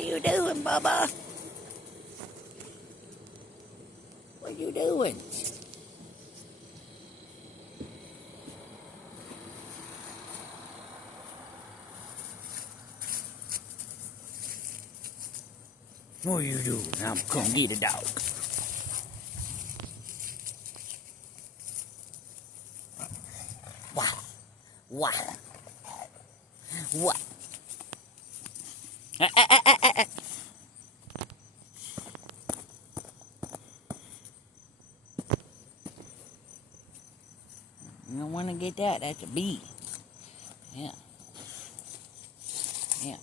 What you doing, Bubba? What you doing? What you doing? I'm gonna get a dog. What? What? What? You don't want to get that. That's a bee. Yeah. Yeah.